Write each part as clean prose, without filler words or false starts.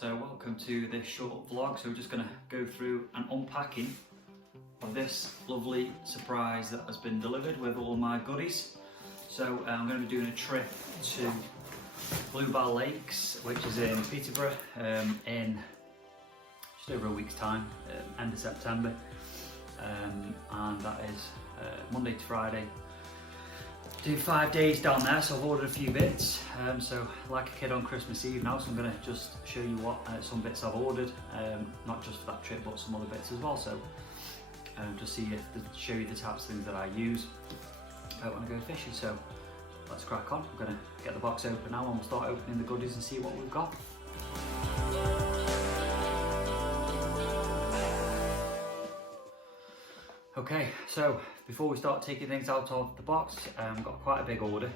So welcome to this short vlog. So we're just going to go through an unpacking of this lovely surprise that has been delivered with all my goodies. So I'm going to be doing a trip to Bluebell Lakes, which is in Peterborough, in just over a week's time, end of September, and that is Monday to Friday. Do 5 days down there, so I've ordered a few bits. So like a kid on Christmas Eve now, so I'm going to just show you what some bits I've ordered, not just for that trip but some other bits as well. So just show you the types of things that I use when I go fishing. So let's crack on. I'm going to get the box open now and we'll start opening the goodies and see what we've got. Okay, so before we start taking things out of the box, I've got quite a big order.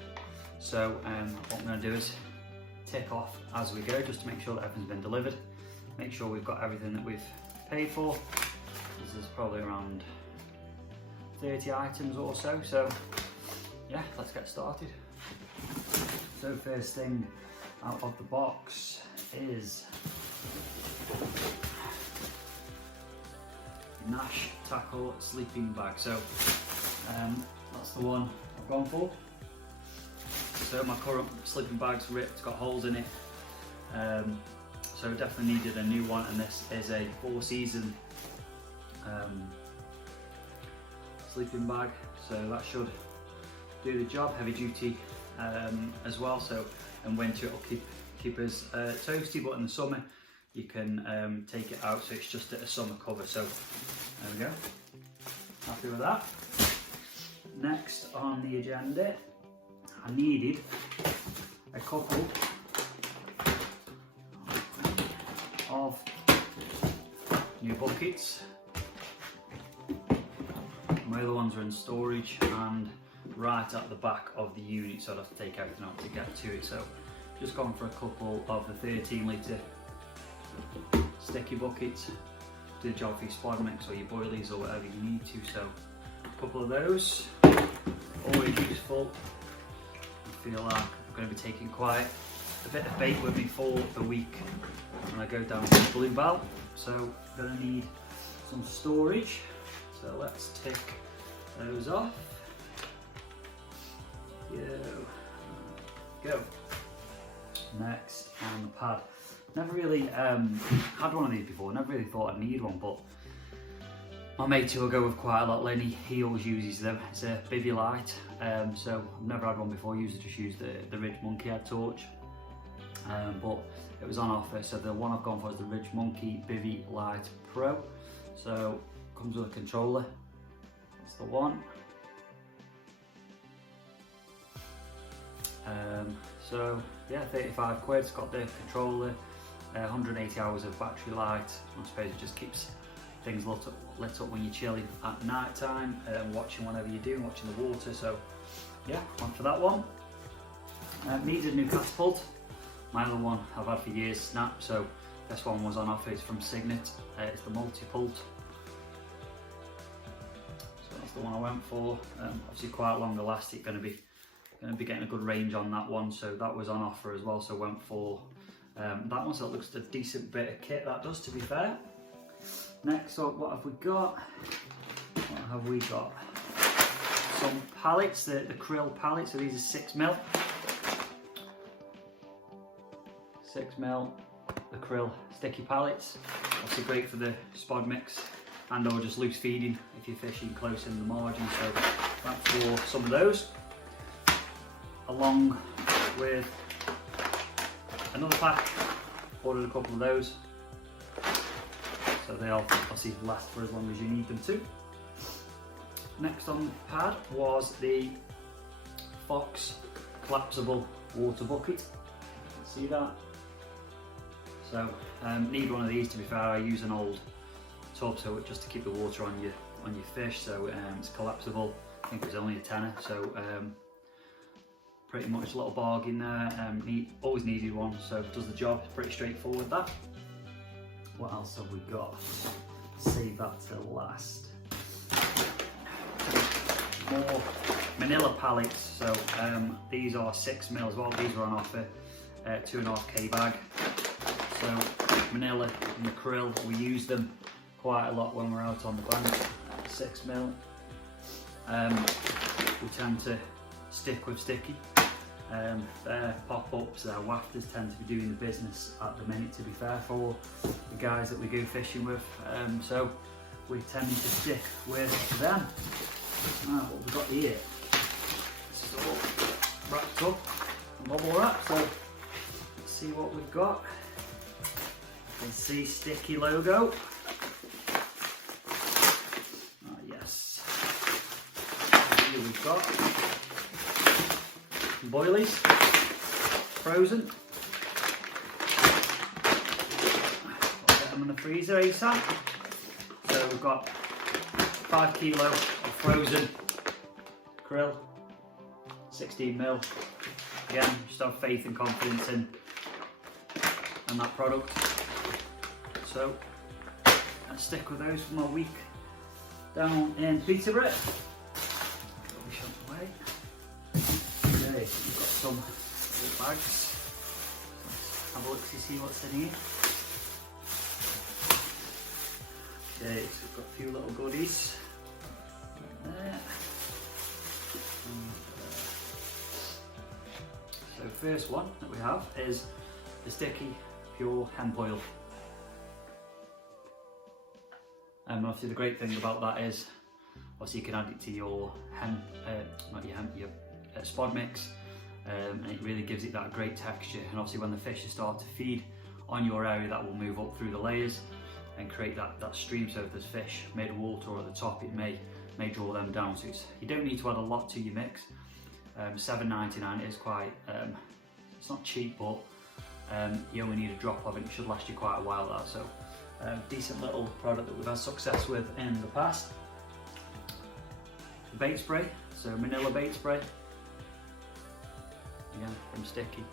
So what I'm going to do is tick off as we go, just to make sure that everything's been delivered. Make sure we've got everything that we've paid for. This is probably around 30 items or so. So yeah, let's get started. So first thing out of the box is Nash tackle sleeping bag. So that's the one I've gone for. So my current sleeping bag's ripped, it's got holes in it, so definitely needed a new one, and this is a 4-season sleeping bag, so that should do the job. Heavy duty as well, so in winter it'll keep us toasty, but in the summer you can take it out, so it's just a summer cover. So there we go, happy with that. Next on the agenda, I needed a couple of new buckets. My other ones are in storage and right at the back of the unit, so I'd have to take everything out to get to it. So just gone for a couple of the 13 litre sticky buckets. Do the job for your spod mix or your boilies or whatever you need to. So a couple of those, always useful. I feel like I'm going to be taking quite a bit of bait with me for the week when I go down to Bluebell. So I'm going to need some storage. So let's tick those off. Go. Next on the pad. Never really had one of these before, never really thought I'd need one, but my mate who will go with quite a lot, Lenny, he always uses them. It's a Bivy Light, so I've never had one before. Usually just use the Ridge Monkey head torch, but it was on offer, so the one I've gone for is the Ridge Monkey Bivy Light Pro. So comes with a controller, that's the one. So yeah, 35 quid, it's got the controller, 180 hours of battery light. I suppose it just keeps things lit up when you're chilling at night time, watching whatever you're doing, watching the water. So yeah, went for that one. Needed a new catapult. My other one I've had for years, Snap, so this one was on offer. It's from Signet, it's the multi-pult. So that's the one I went for. Obviously quite long elastic, going to be getting a good range on that one, so that was on offer as well, so went for that one. So it looks a decent bit of kit, that does, to be fair. Next up, what have we got? Some pallets, the krill pallets. So these are 6mm. 6mm, the krill sticky pallets. Obviously great for the spod mix and or just loose feeding if you're fishing close in the margin. So that's for some of those. Along with another pack, ordered a couple of those, so they'll obviously last for as long as you need them to. Next on the pad was the Fox collapsible water bucket. See that? So need one of these, to be fair. I use an old tub, so just to keep the water on your fish. So it's collapsible. I think it was only a tenner. So pretty much a little bargain there. Always needed one, so it does the job. It's pretty straightforward, that. What else have we got? Save that to last. More manila pallets. So these are 6mm as well. These were on offer, 2.5k bag. So manila and the krill, we use them quite a lot when we're out on the bank. 6mm. We tend to stick with sticky. Their pop-ups, their wafters tend to be doing the business at the minute, to be fair, for the guys that we go fishing with. So we tend to stick with them. What we've got here, this is all wrapped up and bubble wrap, so let's see what we've got. You can see sticky logo. Yes. Here we've got boilies, frozen. I'll get them in the freezer ASAP. So we've got 5 kilo of frozen krill, 16mm. Again, just have faith and confidence in that product. So let's stick with those for my week down in Peterborough. Okay, we've got some little bags. Let's have a look to see what's in here. Okay, so we've got a few little goodies. There. So first one that we have is the sticky pure hemp oil. And obviously the great thing about that is, obviously you can add it to your your spod mix, and it really gives it that great texture. And obviously when the fish start to feed on your area, that will move up through the layers and create that stream. So if there's fish mid-water or at the top, it may draw them down. So you don't need to add a lot to your mix. $7.99 is quite, it's not cheap, but you only need a drop of it. It should last you quite a while, that. So decent little product that we've had success with in the past. The bait spray, so Manila bait spray. Again, from Sticky.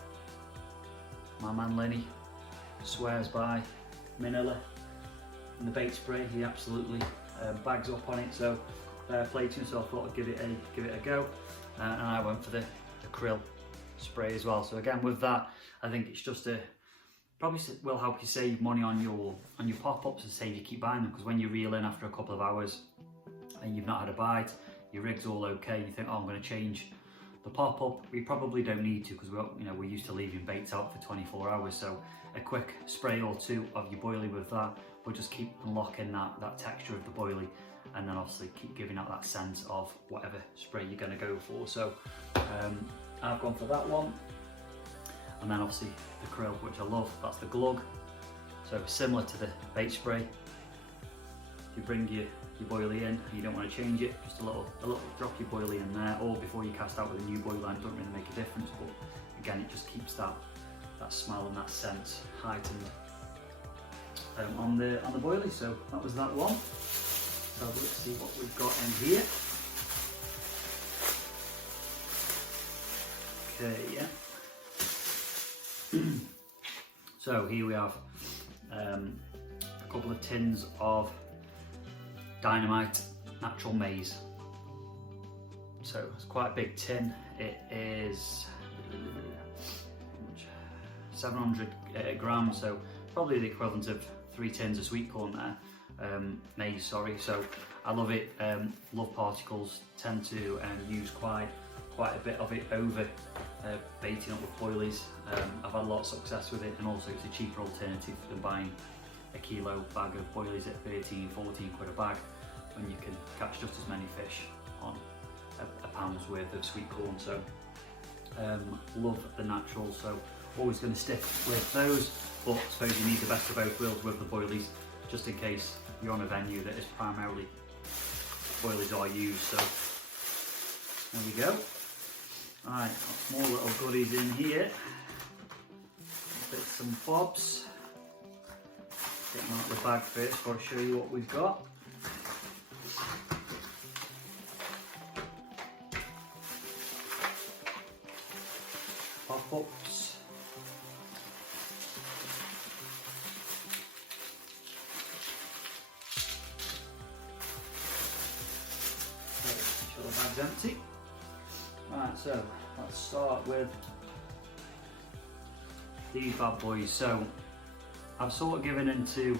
My man Lenny swears by Manila and the bait spray. He absolutely bags up on it, so fair play to him. So I thought I'd give it a go, and I went for the krill spray as well. So again, with that, I think it's just probably will help you save money on your pop-ups and save you keep buying them, because when you reel in after a couple of hours and you've not had a bite, your rig's all okay, you think, oh, I'm going to change the pop-up. We probably don't need to, because we're used to leaving baits out for 24 hours. So a quick spray or two of your boilie with that will just keep unlocking that texture of the boilie, and then obviously keep giving out that sense of whatever spray you're going to go for. So I've gone for that one. And then obviously the krill, which I love, that's the glug. So similar to the bait spray, you bring your boilie in and you don't want to change it, just a little drop your boilie in there, or before you cast out with a new boilie line, it doesn't really make a difference, but again, it just keeps that smell and that scent heightened on the boilie. So that was that one. So let's see what we've got in here. Okay, yeah. So here we have a couple of tins of Dynamite natural maize. So it's quite a big tin. It is 700 grams, so probably the equivalent of 3 tins of sweet corn there. Maize, sorry. So I love it. Love particles. Tend to use quite a bit of it over baiting up with boilies. I've had a lot of success with it, and also it's a cheaper alternative than buying a kilo bag of boilies at 13, 14 quid a bag, when you can catch just as many fish on a pound's worth of sweet corn. So love the natural, so always going to stick with those, but I suppose you need the best of both worlds with the boilies, just in case you're on a venue that is primarily boilies are used. So there we go. Right, got more little goodies in here, bits and bobs. Get them out of the bag first before I show you what we've got. Popups. Make sure the bag's empty. Right, so let's start with these bad boys. So I've sort of given into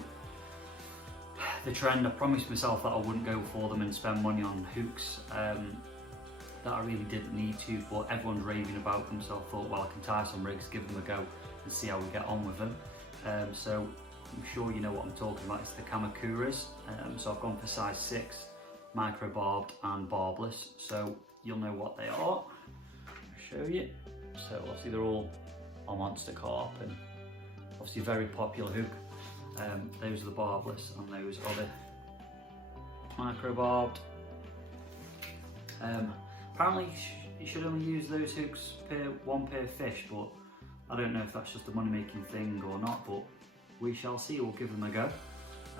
the trend. I promised myself that I wouldn't go for them and spend money on hooks that I really didn't need to, but everyone's raving about them, so I thought, well, I can tie some rigs, give them a go and see how we get on with them. So I'm sure you know what I'm talking about. It's the Kamakuras. So I've gone for size 6, micro barbed and barbless, so you'll know what they are. I'll show you. So obviously they're all on monster carp, and obviously very popular hook. Those are the barbless and those are the micro barbed. Apparently you should only use those hooks one per fish, but I don't know if that's just a money making thing or not, but we shall see. We'll give them a go.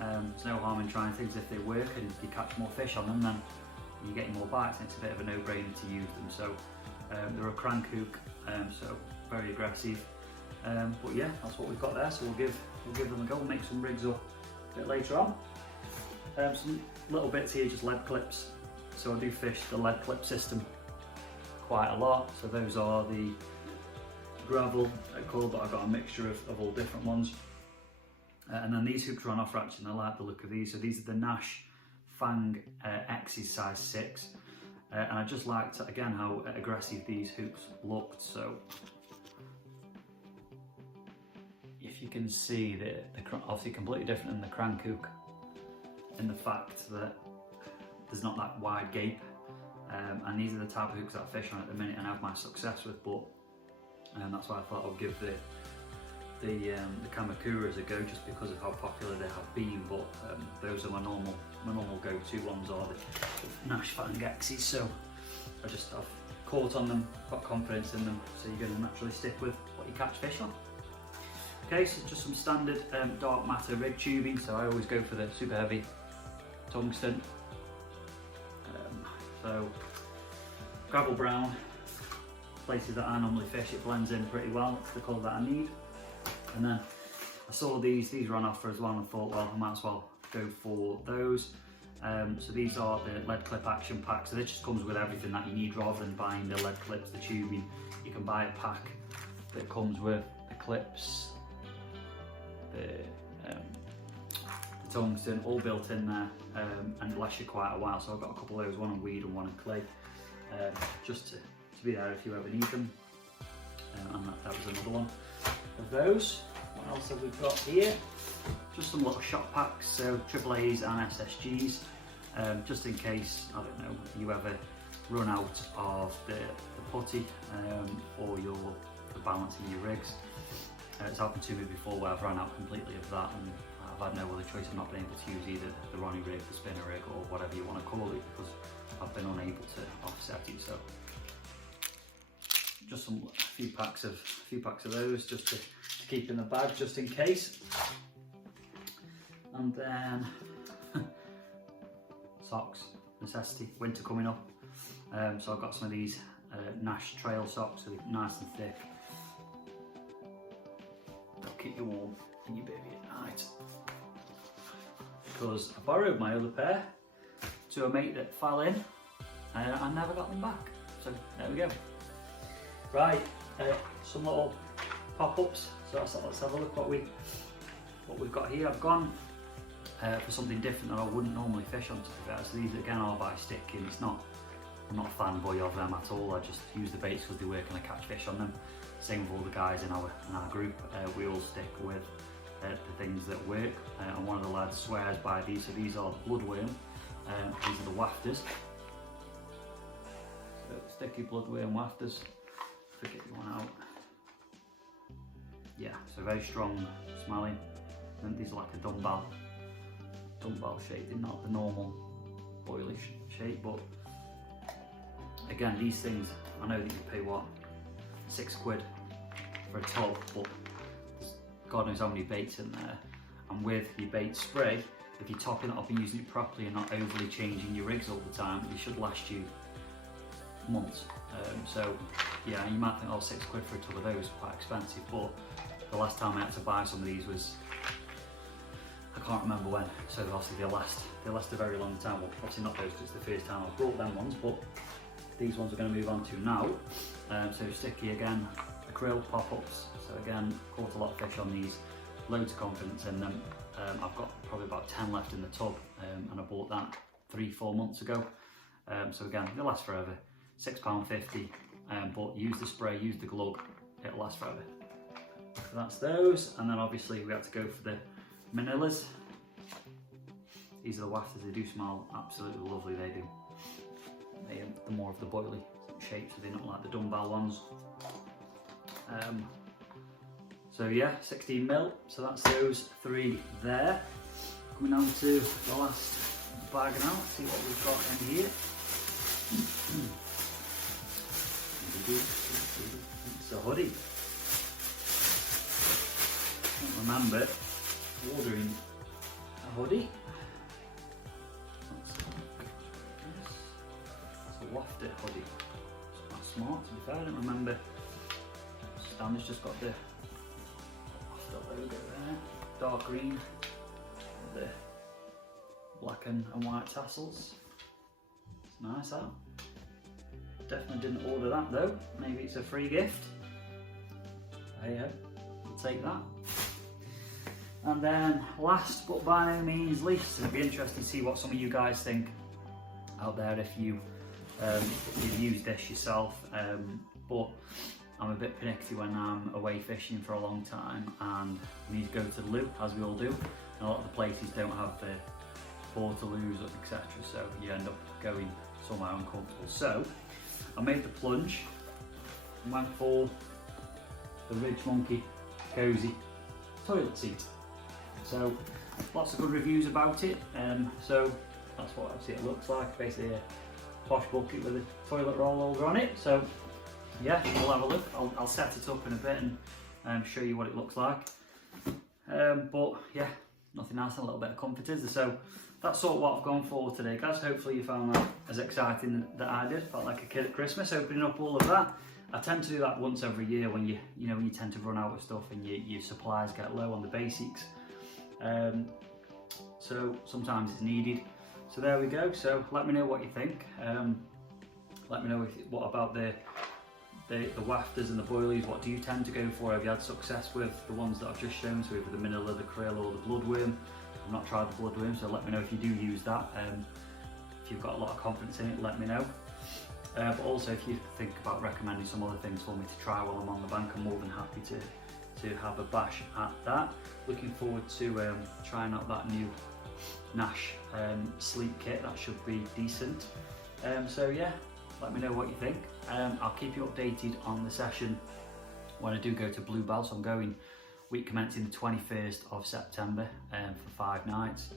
There's no harm in trying things. If they work and you catch more fish on them, then you're getting more bites, and it's a bit of a no-brainer to use them. So they're a crank hook, so very aggressive. But yeah, that's what we've got there. So we'll give them a go. We'll make some rigs up a bit later on. Some little bits here, just lead clips. So I do fish the lead clip system quite a lot. So those are the gravel colour, but I've got a mixture of all different ones. And then these hooks are on offer actually, and I like the look of these. So these are the Nash Fang X's size 6. And I just liked, again, how aggressive these hooks looked. So if you can see, they're obviously completely different than the crank hook in the fact that there's not that wide gape. And these are the type of hooks that I fish on at the minute and have my success with, but that's why I thought I'd give the Kamakuras a go, just because of how popular they have been. But those are my normal go-to ones, are the Nash Fang X's. So I've caught on them, got confidence in them, so you're going to naturally stick with what you catch fish on. Okay, so just some standard dark matter rig tubing. So I always go for the super heavy tungsten. So gravel brown, places that I normally fish, it blends in pretty well. It's the colour that I need. And then I saw these were on offer as well, and I thought, well, I might as well go for those. So these are the lead clip action pack. So this just comes with everything that you need, rather than buying the lead clips, the tubing. You can buy a pack that comes with the clips, the tungsten, all built in there, and it lasts you quite a while. So I've got a couple of those, one on weed and one on clay, just to be there if you ever need them. And that was another one of those. What else have we got here? Just some little shot packs, so AAAs and SSGs, just in case, I don't know, you ever run out of the putty or the balance in your rigs. It's happened to me before where I've run out completely of that, and I've had no other choice. I've not been able to use either the Ronnie rig, the spinner rig, or whatever you want to call it, because I've been unable to offset it. So just a few packs of those, just to keep in the bag, just in case. And then socks, necessity, winter coming up. So I've got some of these Nash trail socks, so they're nice and thick. They'll keep you warm in your baby at night. Because I borrowed my other pair to a mate that fell in, and I never got them back. So there we go. Right, some little pop-ups. So let's have a look what we've got here. I've gone for something different that I wouldn't normally fish on, to be fair. So these again are by sticking. I'm not a fanboy of them at all. I just use the baits because they work and I catch fish on them. Same with all the guys in our group. We all stick with the things that work. And one of the lads swears by these. So these are the bloodworm. These are the wafters. So sticky bloodworm wafters. Get you one out. Yeah, so very strong smelling. And these are like a dumbbell shape. They're not the normal boilish shape, but again, these things, I know that you pay what, £6 for a tub, but there's God knows how many baits in there. And with your bait spray, if you're topping it up and using it properly and not overly changing your rigs all the time, it should last you months. So yeah, you might think, oh, £6 for a tub of those, quite expensive, but the last time I had to buy some of these was, I can't remember when, so obviously they last a very long time. Well, obviously not those, because it's the first time I've brought them ones, but these ones we're going to move on to now. So sticky again, acrylic pop-ups. So again, caught a lot of fish on these loads of confidence in them. I've got probably about 10 left in the tub, and I bought that 3-4 months ago. So again, they'll last forever. £6.50, but use the spray, use the glug, it'll last forever. So that's those, and then obviously we had to go for the manillas. These are the wafters, they do smell absolutely lovely, they do. They're more of the boily shapes, so they're not like the dumbbell ones. So yeah, 16mm, so that's those 3 there. Coming on to the last bag now, see what we've got in here. It's a hoodie. I remember ordering a hoodie. It's a wafted hoodie. It's quite smart, to be fair. I don't remember. Stanley's just got the logo there, dark green, the black and white tassels. It's nice, that. Definitely didn't order that though. Maybe it's a free gift. Hey ho, we'll take that. And then last but by no means least, it'll be interesting to see what some of you guys think out there if you've used this yourself. But I'm a bit panicky when I'm away fishing for a long time and we need to go to the loo, as we all do. And a lot of the places don't have the portaloos, etc. So you end up going somewhere uncomfortable. So I made the plunge and went for the Ridge Monkey Cozy toilet seat. So lots of good reviews about it. So that's what obviously it looks like. Basically a posh bucket with a toilet roll holder on it. So yeah, we'll have a look. I'll set it up in a bit and show you what it looks like. But yeah, nothing else, a little bit of comfort is there. So that's sort of what I've gone for today, guys. Hopefully you found that as exciting that I did. Felt like a kid at Christmas opening up all of that. I tend to do that once every year when you tend to run out of stuff and your supplies get low on the basics. So sometimes it's needed. So there we go. So let me know what you think. Let me know what about the wafters and the boilies. What do you tend to go for? Have you had success with the ones that I've just shown? So either the manila, the krill, or the bloodworm. I've not tried the bloodworm, so let me know if you do use that. If you've got a lot of confidence in it, let me know. But also if you think about recommending some other things for me to try while I'm on the bank, I'm more than happy to have a bash at that. Looking forward to trying out that new Nash sleep kit. That should be decent. So yeah, let me know what you think. I'll keep you updated on the session when I do go to Bluebell. So I'm going week commencing the 21st of September for 5 nights.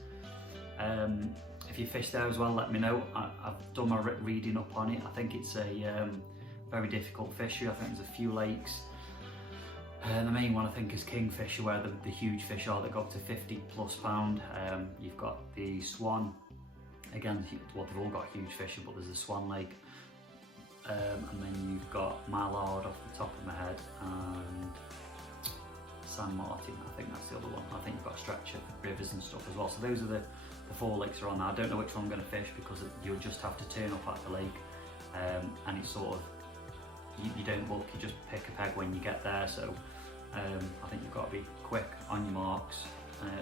If you fish there as well, let me know. I've done my reading up on it. I think it's a very difficult fishery. I think there's a few lakes. The main one I think is Kingfisher, where the huge fish are that go up to 50+ pound. You've got the Swan. Again, well, they've all got huge fish, but there's a Swan Lake. And then you've got Mallard off the top of my head, and San Martin, I think that's the other one. I think you've got a stretch of rivers and stuff as well. So those are the 4 lakes are on there. I don't know which one I'm going to fish because you'll just have to turn up at the lake, and it's sort of, you don't look, you just pick a peg when you get there. So I think you've got to be quick on your marks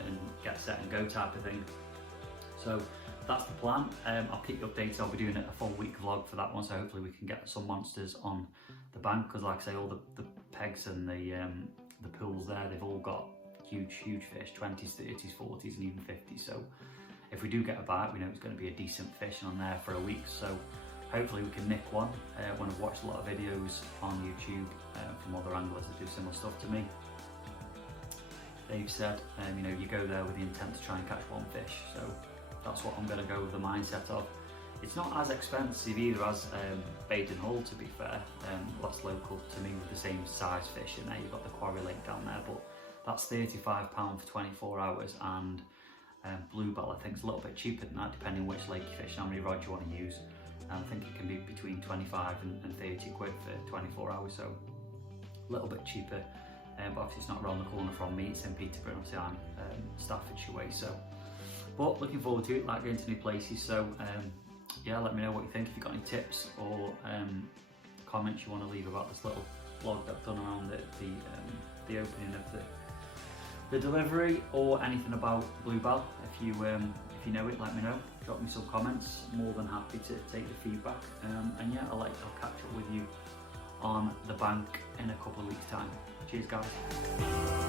and get set and go type of thing. So that's the plan. I'll keep you updated. I'll be doing a full week vlog for that one, so hopefully we can get some monsters on the bank, because like I say, all the pegs and the pools there, they've all got huge fish, 20s, 30s, 40s and even 50s. So if we do get a bite, we know it's going to be a decent fish on there for a week. So hopefully we can nick one. When I've watched a lot of videos on YouTube from other anglers that do similar stuff to me, they've said you go there with the intent to try and catch one fish. So that's what I'm going to go with the mindset of. It's not as expensive either as Baden Hall, to be fair. That's local to me with the same size fish in there. You've got the Quarry Lake down there, but that's £35 for 24 hours. And Bluebell, I think, is a little bit cheaper than that, depending which lake you fish and how many rods you want to use. And I think it can be between 25 and 30 quid for 24 hours, so a little bit cheaper. But obviously it's not around the corner from me, it's in Peterborough, obviously I'm Staffordshire way. So, but looking forward to it, like going to new places. So yeah, let me know what you think. If you've got any tips or comments you want to leave about this little vlog that I've done around the opening of the delivery or anything about Bluebell. If you know it, let me know. Drop me some comments. More than happy to take the feedback. And yeah, I'll catch up with you on the bank in a couple of weeks' time. Cheers, guys.